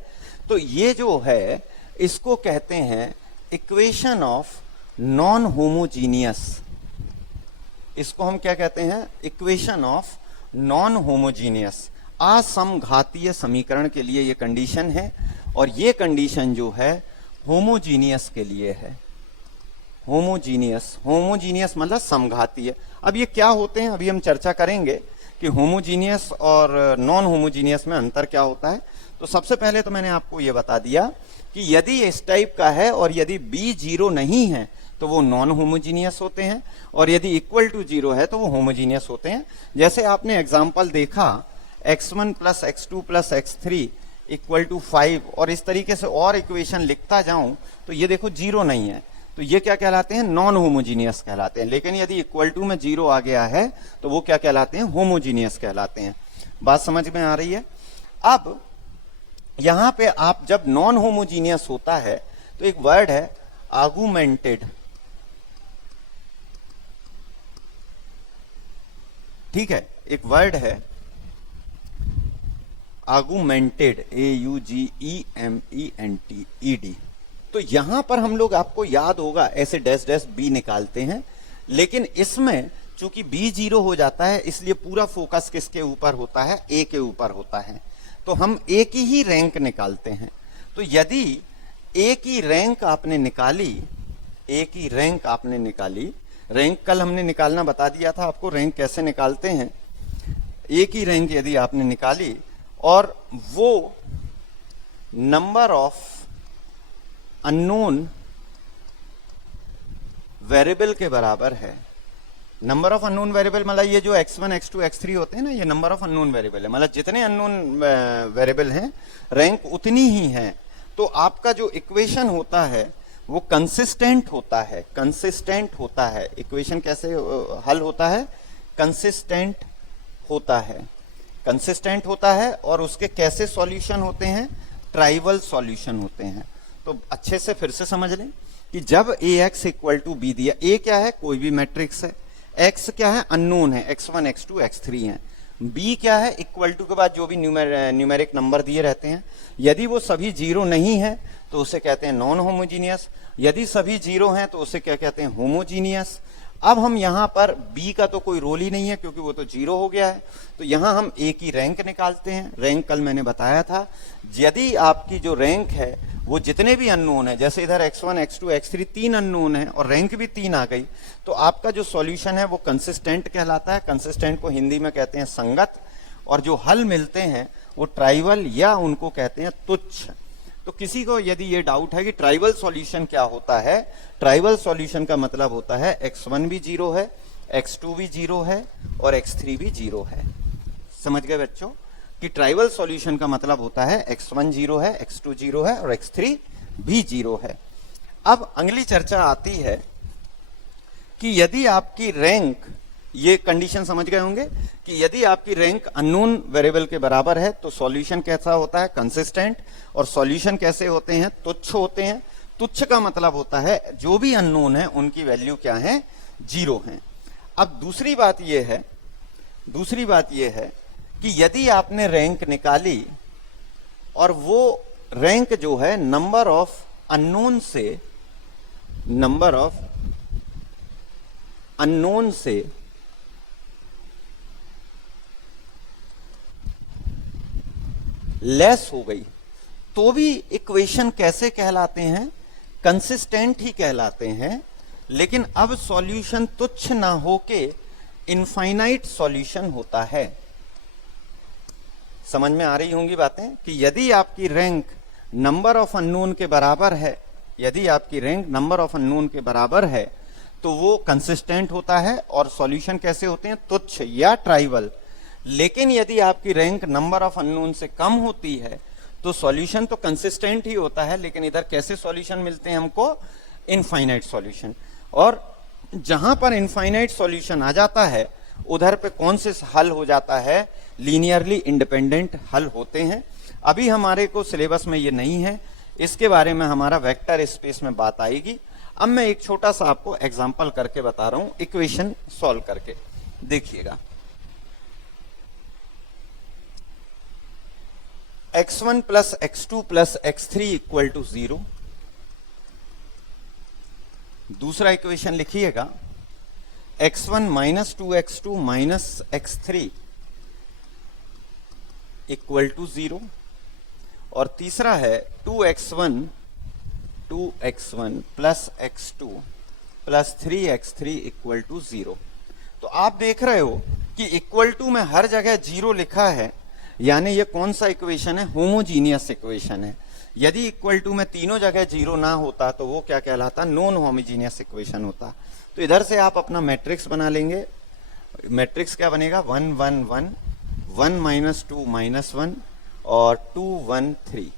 तो ये जो है इसको कहते हैं इक्वेशन ऑफ नॉन होमोजीनियस। इसको हम क्या कहते हैं, इक्वेशन ऑफ नॉन होमोजीनियस, असमघातीय समीकरण के लिए ये कंडीशन है। और ये कंडीशन जो है होमोजीनियस के लिए है, होमोजीनियस, होमोजीनियस मतलब समघातीय। अब ये क्या होते हैं, अभी हम चर्चा करेंगे कि होमोजीनियस और नॉन होमोजीनियस में अंतर क्या होता है। तो सबसे पहले तो मैंने आपको ये बता दिया कि यदि इस टाइप का है और यदि बी जीरो नहीं है तो वो नॉन होमोजीनियस होते हैं, और यदि इक्वल टू जीरो है तो वो होमोजीनियस होते हैं। जैसे आपने एग्जाम्पल देखा x1 plus x2 plus x3 equal to 5, और इस तरीके से और इक्वेशन लिखता जाऊं तो ये देखो जीरो नहीं है, तो ये क्या कहलाते हैं, नॉन होमोजीनियस कहलाते हैं। लेकिन यदि इक्वल टू में जीरो आ गया है तो वो क्या कहलाते हैं, होमोजीनियस कहलाते हैं। बात समझ में आ रही है। अब यहां पे आप जब नॉन होमोजीनियस होता है तो एक वर्ड है आर्गुमेंटेड, ठीक है, एक वर्ड है आर्गुमेंटेड, AUGEMENTED। तो यहां पर हम लोग, आपको याद होगा, ऐसे डैश डैश बी निकालते हैं, लेकिन इसमें चूंकि बी जीरो हो जाता है इसलिए पूरा फोकस किसके ऊपर होता है, ए के ऊपर होता है। तो हम ए की ही रैंक निकालते हैं। तो यदि ए की रैंक आपने निकाली, ए की रैंक आपने निकाली, रैंक कल हमने निकालना बता दिया था आपको, रैंक कैसे निकालते हैं। ए की रैंक यदि आपने निकाली और वो नंबर ऑफ अननोन वेरिएबल के बराबर है। नंबर ऑफ अननोन वेरिएबल मतलब ये जो x1 x2 x3 होते हैं ना, ये नंबर ऑफ अननोन वेरिएबल है, मतलब जितने अननोन वेरिएबल हैं रैंक उतनी ही है। तो आपका जो इक्वेशन होता है वो कंसिस्टेंट होता है, कंसिस्टेंट होता है। इक्वेशन कैसे हल होता है, कंसिस्टेंट होता है, कंसिस्टेंट होता है। और उसके कैसे सॉल्यूशन होते हैं, ट्राइवल सॉल्यूशन होते हैं। तो अच्छे से फिर से समझ लें कि जब ax इक्वल टू बी दिया, a क्या है, कोई भी मैट्रिक्स है, x क्या है, अननोन है, x1 x2 x3 है, b क्या है, इक्वल टू के बाद जो भी न्यूमेरिक नंबर दिए रहते हैं, यदि वो सभी जीरो नहीं है तो उसे कहते हैं नॉन होमोजीनियस, यदि सभी जीरो हैं तो उसे क्या कहते हैं, होमोजीनियस। अब हम यहां पर b का तो कोई रोल ही नहीं है क्योंकि वो तो जीरो हो गया है, तो यहां हम a की रैंक निकालते हैं। रैंक कल मैंने बताया था, यदि आपकी जो रैंक है वो जितने भी अननोन है, जैसे इधर x1 x2 x3 तीन अननोन है और रैंक भी तीन आ गई, तो आपका जो सॉल्यूशन है वो कंसिस्टेंट कहलाता है। कंसिस्टेंट को हिंदी में कहते हैं संगत, और जो हल मिलते हैं वो ट्राइवल या उनको कहते हैं तुच्छ। तो किसी को यदि ये डाउट है कि ट्राइवल सॉल्यूशन क्या होता है, ट्राइवल सॉल्यूशन का मतलब होता है x1 भी जीरो है, x2 भी जीरो है और x3 भी जीरो है। समझ गए बच्चों कि ट्राइवल सॉल्यूशन का मतलब होता है x1 जीरो है, x2 जीरो है और x3 भी जीरो है। अब अगली चर्चा आती है कि यदि आपकी रैंक, ये कंडीशन समझ गए होंगे कि यदि आपकी रैंक अननोन वेरिएबल के बराबर है तो सॉल्यूशन कैसा होता है, कंसिस्टेंट। और सॉल्यूशन कैसे होते हैं, तुच्छ होते हैं। तुच्छ का मतलब होता है जो भी अननोन है उनकी वैल्यू क्या है, जीरो है। अब दूसरी बात यह है कि यदि आपने रैंक निकाली और वो रैंक जो है नंबर ऑफ अननोन से लेस हो गई, तो भी इक्वेशन कैसे कहलाते हैं, कंसिस्टेंट ही कहलाते हैं। लेकिन अब सॉल्यूशन तुच्छ ना होके इनफाइनाइट सॉल्यूशन होता है। समझ में आ रही होंगी बातें कि यदि आपकी रैंक नंबर ऑफ अननोन के बराबर है, यदि आपकी रैंक नंबर ऑफ अननोन के बराबर है तो वो कंसिस्टेंट होता है और सॉल्यूशन कैसे होते हैं, तुच्छ या ट्राइवल। लेकिन यदि आपकी रैंक नंबर ऑफ अननोन से कम होती है तो सॉल्यूशन तो कंसिस्टेंट ही होता है, लेकिन इधर कैसे सॉल्यूशन मिलते हैं हमको, इनफाइनाइट सॉल्यूशन। और जहां पर इनफाइनाइट सॉल्यूशन आ जाता है उधर पे कौन से हल हो जाता है, लीनियरली इंडिपेंडेंट हल होते हैं। अभी हमारे को सिलेबस में ये नहीं है, इसके बारे में हमारा वेक्टर स्पेस में बात आएगी। अब मैं एक छोटा सा आपको एग्जांपल करके बता रहा हूं, इक्वेशन सॉल्व करके देखिएगा। x1 plus x2 plus x3 equal to 0। दूसरा इक्वेशन लिखिएगा, x1 minus 2x2 minus x3 equal to 0। और तीसरा है 2x1 plus x2 plus 3x3 equal to 0। तो आप देख रहे हो कि इक्वल टू में हर जगह 0 लिखा है, यानी ये कौन सा इक्वेशन है, होमोजीनियस इक्वेशन है। यदि इक्वल टू में तीनों जगह 0 ना होता तो वो क्या कहलाता, नॉन होमोजीनियस इक्वेशन होता। तो इधर से आप अपना मैट्रिक्स बना लेंगे। मैट्रिक्स क्या बनेगा, 1 1 1 1 माइनस 2 माइनस 1 और 2 1 3।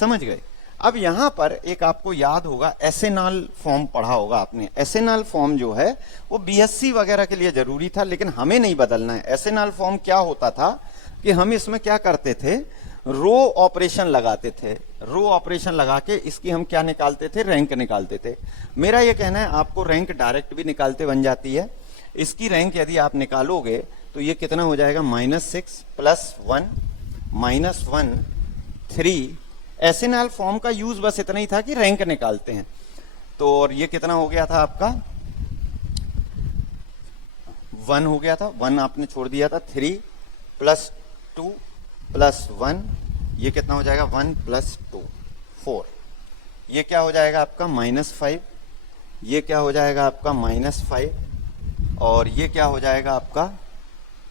समझ गए। अब यहां पर एक आपको याद होगा एसेनॉल फॉर्म पढ़ा होगा आपने। एसेनॉल फॉर्म जो है वो बीएससी वगैरह के लिए जरूरी था, लेकिन हमें नहीं बदलना है। एसेनॉल फॉर्म क्या होता था कि हम इसमें क्या करते थे, रो ऑपरेशन लगाते थे। रो ऑपरेशन लगा के इसकी हम क्या निकालते थे, रैंक निकालते थे। मेरा ये कहना है आपको रैंक डायरेक्ट भी निकालते बन जाती है। इसकी रैंक यदि आप निकालोगे तो ये कितना हो जाएगा, -6 प्लस 1 माइनस 1 3। एसेनॉल फॉर्म का यूज बस इतना ही था कि रैंक निकालते हैं। तो और ये कितना हो गया था आपका, 1 हो गया था, 1 आपने छोड़ दिया था। 3 प्लस 2 प्लस 1, ये कितना हो जाएगा, 1 प्लस 2 4। ये क्या हो जाएगा आपका -5, ये क्या हो जाएगा आपका -5 और ये क्या हो जाएगा आपका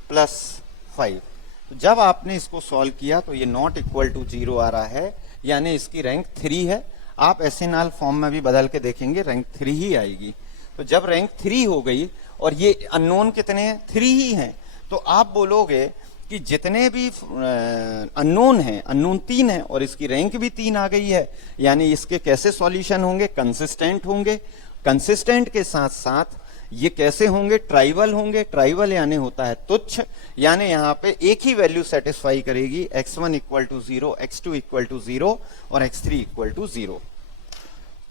+5। तो जब आपने इसको सॉल्व किया तो ये नॉट इक्वल टू 0 आ रहा है, यानी इसकी रैंक 3 है। आप एसेनॉल फॉर्म में भी बदल के देखेंगे, रैंक 3 ही आएगी। तो जब रैंक 3 हो गई और ये अननोन कितने हैं, 3 ही हैं, तो आप बोलोगे कि जितने भी अननोन हैं, अननोन 3 है और इसकी रैंक भी 3 आ गई है, यानी इसके कैसे सॉल्यूशन होंगे, कंसिस्टेंट होंगे। कंसिस्टेंट के साथ साथ ये कैसे होंगे, ट्राइवल होंगे। ट्राइवल यानी होता है तुच्छ, यानी यहाँ पे एक ही वैल्यू सेटिस्फाई करेगी, x1 equal to 0, x2 equal to 0 और x3 इक्वल टू 0।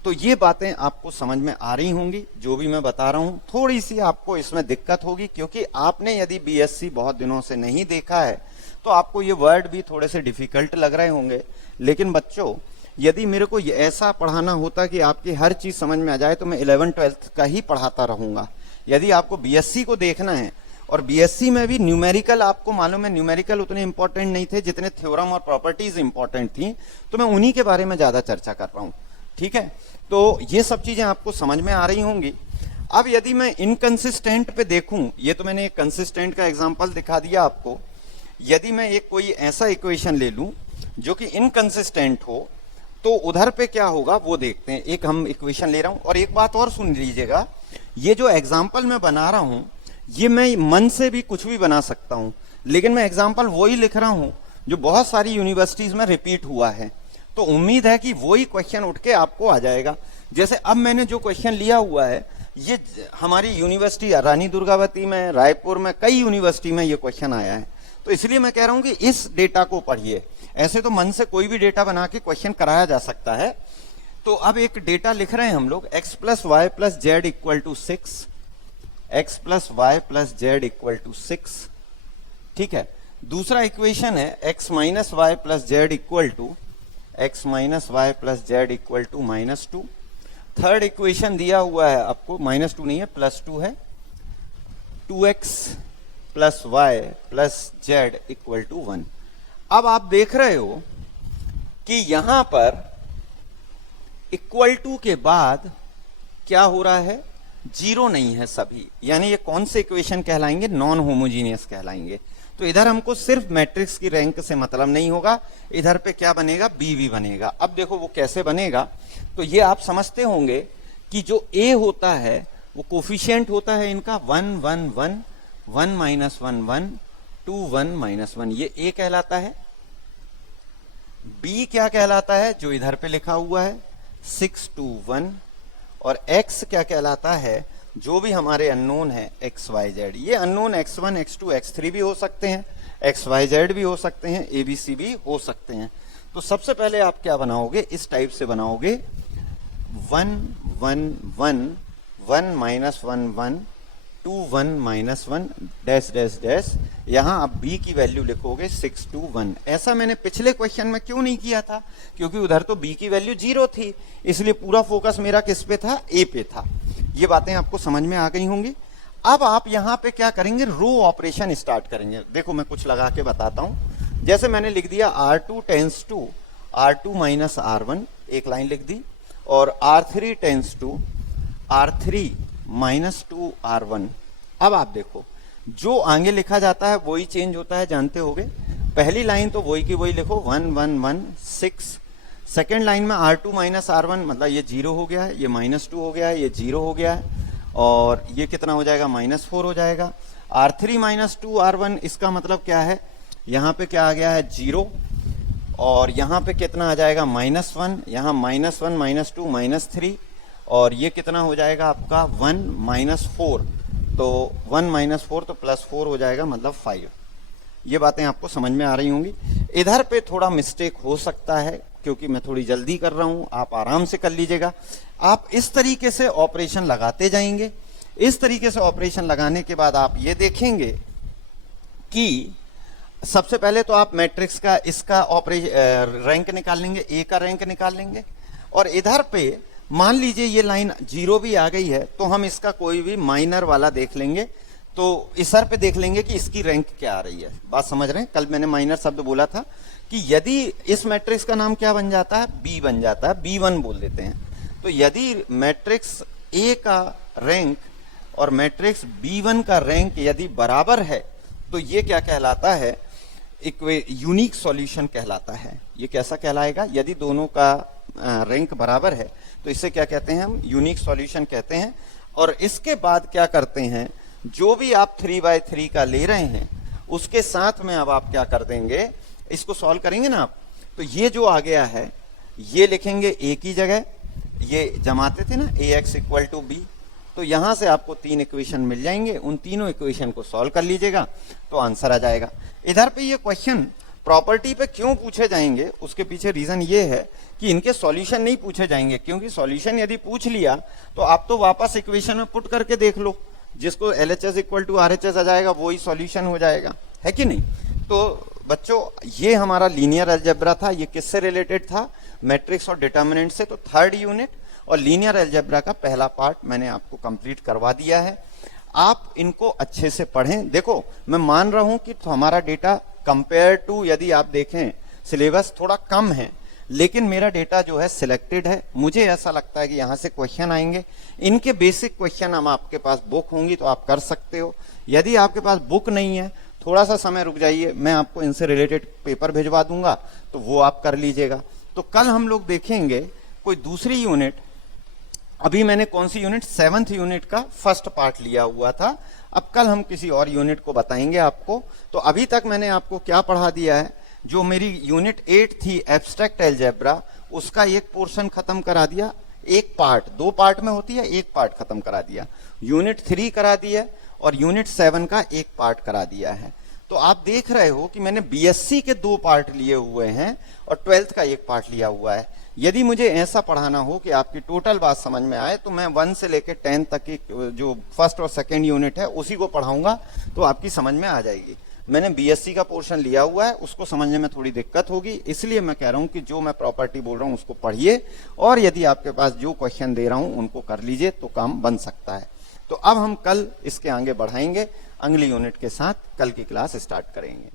तो ये बातें आपको समझ में आ रही होंगी जो भी मैं बता रहा हूं। थोड़ी सी आपको इसमें दिक्कत होगी क्योंकि आपने यदि बीएससी बहुत दिनों से नहीं देखा है तो आपको ये वर्ड भी थोड़े से डिफिकल्ट लग रहे होंगे। लेकिन बच्चों, यदि मेरे को ऐसा पढ़ाना होता कि आपकी हर चीज समझ में आ जाए तो मैं 11th-12th का ही पढ़ाता रहूंगा। यदि आपको बीएससी को देखना है, और बीएससी में भी न्यूमेरिकल, आपको मालूम है न्यूमेरिकल उतने इंपॉर्टेंट नहीं थे जितने थ्योरम और प्रॉपर्टीज इंपॉर्टेंट थी, तो मैं उन्हीं के बारे में ज्यादा चर्चा कर रहा हूं। ठीक है, तो ये सब चीजें आपको समझ में आ रही होंगी। अब यदि मैं इनकंसिस्टेंट पे देखूं, ये तो मैंने एक कंसिस्टेंट का एग्जाम्पल दिखा दिया आपको। यदि मैं एक कोई ऐसा इक्वेशन ले लूं जो कि इनकंसिस्टेंट हो तो उधर पे क्या होगा वो देखते हैं। एक हम इक्वेशन ले रहा हूं, और एक बात और सुन लीजिएगा, ये जो एग्जाम्पल मैं बना रहा हूं ये मैं मन से भी कुछ भी बना सकता हूं, लेकिन मैं एग्जाम्पल वही लिख रहा हूं जो बहुत सारी यूनिवर्सिटीज में रिपीट हुआ है। तो उम्मीद है कि वही क्वेश्चन उठ के आपको आ जाएगा। जैसे अब मैंने जो क्वेश्चन लिया हुआ है ये हमारी यूनिवर्सिटी रानी दुर्गावती में, रायपुर में, कई यूनिवर्सिटी में ये क्वेश्चन आया है। तो इसलिए मैं कह रहा हूं कि इस डेटा को पढ़िए। ऐसे तो मन से कोई भी डेटा बना के क्वेश्चन कराया जा सकता है। तो अब एक डेटा लिख रहे हैं हम लोग, x plus Y plus Z equal to 6, x plus Y plus Z equal to 6। ठीक है, दूसरा इक्वेशन है x minus Y plus Z equal to x minus Y plus Z equal to -2। Third equation दिया हुआ है आपको, -2 नहीं है, +2 है, 2x plus Y plus Z equal to 1। अब आप देख रहे हो कि यहां पर इक्वल टू के बाद क्या हो रहा है, 0 नहीं है सभी, यानी ये कौन से इक्वेशन कहलाएंगे, नॉन होमोजीनियस कहलाएंगे। तो इधर हमको सिर्फ मैट्रिक्स की रैंक से मतलब नहीं होगा, इधर पे क्या बनेगा, बी भी बनेगा। अब देखो वो कैसे बनेगा, तो ये आप समझते होंगे कि जो ए होता है वो कोफिशिएंट होता है इनका 1 1 1 1 माइनस 1 1 2 1 माइनस 1, ये ए कहलाता है। बी क्या कहलाता है, जो इधर पे लिखा हुआ है 6 2 1, और एक्स क्या कहलाता है, जो भी हमारे अननोन है एक्स वाई जेड। ये अननोन x1 x2 x3 भी हो सकते हैं, एक्स वाई जेड भी हो सकते हैं, एबीसी भी हो सकते हैं। तो सबसे पहले आप क्या बनाओगे, इस टाइप से बनाओगे 1 1 1 1 minus 1 1 2 1 minus 1 dash dash dash. यहां आप b की वैल्यू लिखोगे 6 2 1। ऐसा मैंने पिछले क्वेश्चन में क्यों नहीं किया था, क्योंकि उधर तो b की वैल्यू 0 थी, इसलिए पूरा फोकस मेरा किस पे था, a पे था। ये बातें आपको समझ में आ गई होंगी। अब आप यहां पे क्या करेंगे, रो ऑपरेशन स्टार्ट करेंगे। देखो मैं कुछ लगा के बताता हूं। जैसे मैंने लिख दिया R2 tense to R2 minus R1, एक लाइन लिख दी, और R3 tense to R3 minus 2R1। अब आप देखो जो आगे लिखा जाता है वही चेंज होता है, जानते होगे। पहली लाइन तो वही की वही लिखो 1 1 1 6। सेकेंड लाइन में R2 माइनस R1 मतलब ये 0 हो गया है, ये -2 हो गया है, ये 0 हो गया है, और ये कितना हो जाएगा -4 हो जाएगा। R3 माइनस 2R1 इसका मतलब क्या है, यहाँ पे क्या आ गया है 0, और यहाँ पे कितना आ जाएगा -1, यहाँ -1 -2 -3, और ये कितना हो जाएगा आपका 1 -4, तो 1 -4 तो +4 हो जाएगा मतलब 5। ये बातें आपको समझ में आ रही होंगी। इधर पे थोड़ा मिस्टेक हो सकता है क्योंकि मैं थोड़ी जल्दी कर रहा हूं, आप आराम से कर लीजिएगा। आप इस तरीके से ऑपरेशन लगाते जाएंगे। इस तरीके से ऑपरेशन लगाने के बाद आप ये देखेंगे कि सबसे पहले तो आप मैट्रिक्स का इसका रैंक निकाल लेंगे, ए का रैंक निकाल लेंगे, और इधर पे मान लीजिए ये लाइन 0 भी आ गई है तो हम इसका कोई भी माइनर वाला देख लेंगे, तो इधर पे देख लेंगे कि इसकी रैंक क्या आ रही है। बात समझ रहे हैं, कल मैंने माइनर शब्द बोला था कि यदि इस मैट्रिक्स का नाम क्या बन जाता है, बी बन जाता है, B1 बोल देते हैं। तो यदि मैट्रिक्स ए का रैंक और मैट्रिक्स B1 का रैंक यदि बराबर है तो ये क्या कहलाता है, यूनिक सॉल्यूशन कहलाता है। ये कैसा कहलाएगा, यदि दोनों का रैंक बराबर है तो इसे क्या कहते हैं हम, यूनिक सॉल्यूशन कहते हैं। और इसके बाद क्या करते हैं, जो भी आप 3/3 का ले रहे हैं उसके साथ में अब आप क्या कर देंगे, इसको सॉल्व करेंगे ना आप, तो ये जो आ गया है ये लिखेंगे ए की जगह, ये जमाते थे ना ax = b, तो यहां से आपको 3 इक्वेशन मिल जाएंगे। उन तीनों इक्वेशन को सॉल्व कर लीजिएगा तो आंसर आ जाएगा। इधर पे ये क्वेश्चन प्रॉपर्टी पे क्यों पूछे जाएंगे, उसके पीछे रीजन ये है कि इनके सॉल्यूशन नहीं पूछे जाएंगे, क्योंकि सॉल्यूशन यदि पूछ लिया तो आप तो वापस इक्वेशन में पुट करके देख लो, जिसको LHS = RHS आ जाएगा वही सॉल्यूशन हो जाएगा, है कि नहीं। तो बच्चों ये हमारा लीनियर अलजेब्रा था। ये किससे रिलेटेड था, मैट्रिक्स और डिटर्मिनेंट से। तो 3rd यूनिट और लीनियर अलजेब्रा का पहला पार्ट मैंने आपको कंप्लीट करवा दिया है। आप इनको अच्छे से पढ़ें। देखो मैं मान रहा हूं कि तो हमारा डेटा कंपेयर टू, यदि आप देखें सिलेबस थोड़ा कम है, लेकिन मेरा डेटा जो है सिलेक्टेड है। मुझे ऐसा लगता है कि यहाँ से क्वेश्चन आएंगे, इनके बेसिक क्वेश्चन हम आपके पास बुक होंगी तो आप कर सकते हो। यदि आपके पास बुक नहीं है, थोड़ा सा समय रुक जाइए, मैं आपको इनसे रिलेटेड पेपर भिजवा दूंगा तो वो आप कर लीजिएगा। तो कल हम लोग देखेंगे कोई दूसरी यूनिट। अभी मैंने कौन सी यूनिट, 7th यूनिट का फर्स्ट पार्ट लिया हुआ था। अब कल हम किसी और यूनिट को बताएंगे आपको। तो अभी तक मैंने आपको क्या पढ़ा दिया है, जो मेरी यूनिट 8 थी एब्स्ट्रैक्ट अलजेब्रा, उसका एक पोर्शन खत्म करा दिया, एक पार्ट, 2 पार्ट में होती है, एक पार्ट खत्म करा दिया। यूनिट 3 करा दिया और यूनिट 7 का एक पार्ट करा दिया है। तो आप देख रहे हो कि मैंने BSc के 2 पार्ट लिए हुए हैं और 12th का एक पार्ट लिया हुआ है। यदि मुझे ऐसा पढ़ाना हो कि आपकी टोटल बात समझ में आए तो मैं 1 से लेकर 10 तक की जो फर्स्ट और सेकेंड यूनिट है उसी को पढ़ाऊंगा, तो आपकी समझ में आ जाएगी। मैंने BSc का पोर्शन लिया हुआ है, उसको समझने में थोड़ी दिक्कत होगी, इसलिए मैं कह रहा हूं कि जो मैं प्रॉपर्टी बोल रहा हूं उसको पढ़िए, और यदि आपके पास जो क्वेश्चन दे रहा हूं उनको कर लीजिए तो काम बन सकता है। तो अब हम कल इसके आगे बढ़ाएंगे, अगली यूनिट के साथ कल की क्लास स्टार्ट करेंगे।